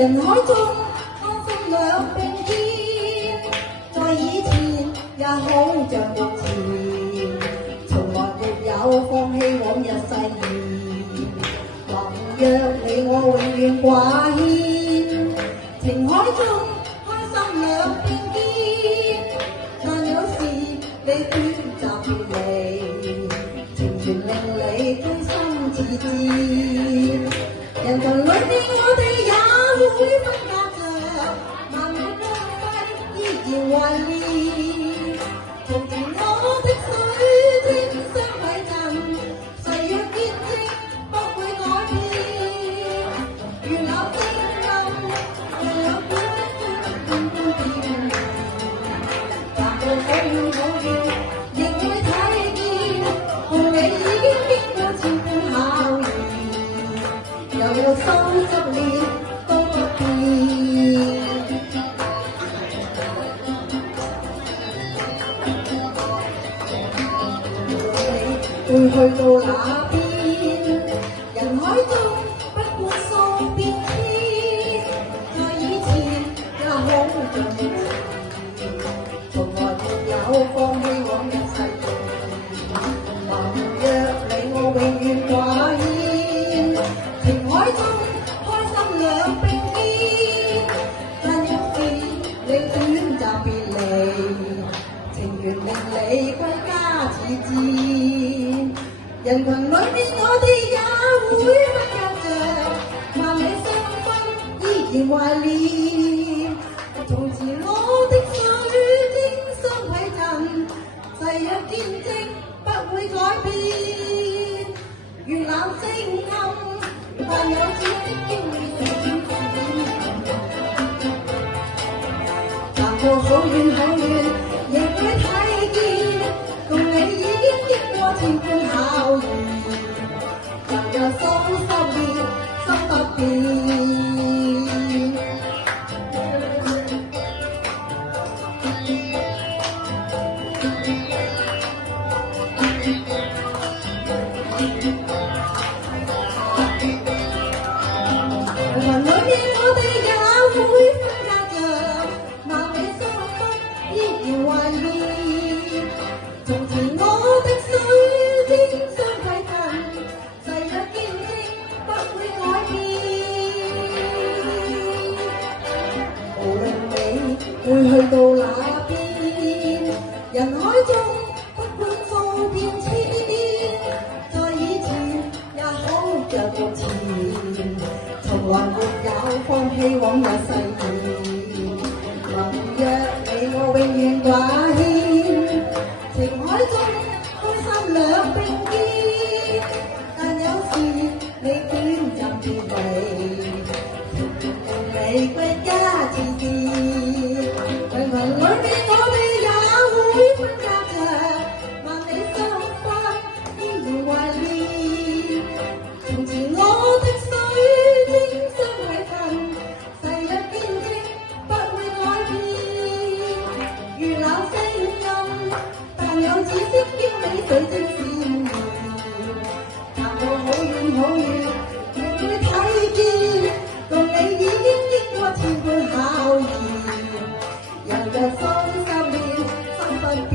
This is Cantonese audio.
人海中安心兩並肩，在以前也好像目前，從來沒有放棄往日誓言。能約你我永遠掛牽，情海中開心兩並肩，但有時你短暫別離，情緣令你歸心似箭。人群裏面我哋也會分隔着，萬年光輝依然懷念。從前我的水晶相軌陣，誓約堅貞不會改變。如那聲音，讓有歡歡變，行到好遠好遠，亦會睇見，共你已經經過千般考驗。又有收拾了都不變，你會去到哪邊？人海中不過數變遷，在以前也好像目前，從來沒有放棄往日誓言。能約你我永遠掛牽，情海中開心兩並肩，但有時你短暫別離，情緣令你歸家似箭。人群裏面我哋也會分隔着，萬里相分依然懷念。從前我的水晶相軌陣，誓約堅貞不會改變。月冷聲暗，但有知識經已成轉變。行過好遠好遠，亦會睇見，共你已經經過千般考驗。人又收拾了心不變。人群裏面我哋也會分隔着，萬里相分依然懷念。從前我的水晶相軌陣，誓約堅貞不會改變。無論你會去到哪邊，人海中不管數變遷，在以前也好像目前，從來沒有放棄往日誓言。能約你我永遠掛牽，情海中開心兩並肩，但有時你短暫別離，情緣令你歸家似箭。人群裏面我哋也會分隔着，萬里相分依然懷念。從前我的水晶相軌陣，誓約堅貞不會改變。如那聲音，但有知識經你水晶閃現。行過好遠好遠，亦會睇見，共你已經經過千般考驗。人又收拾了心不變。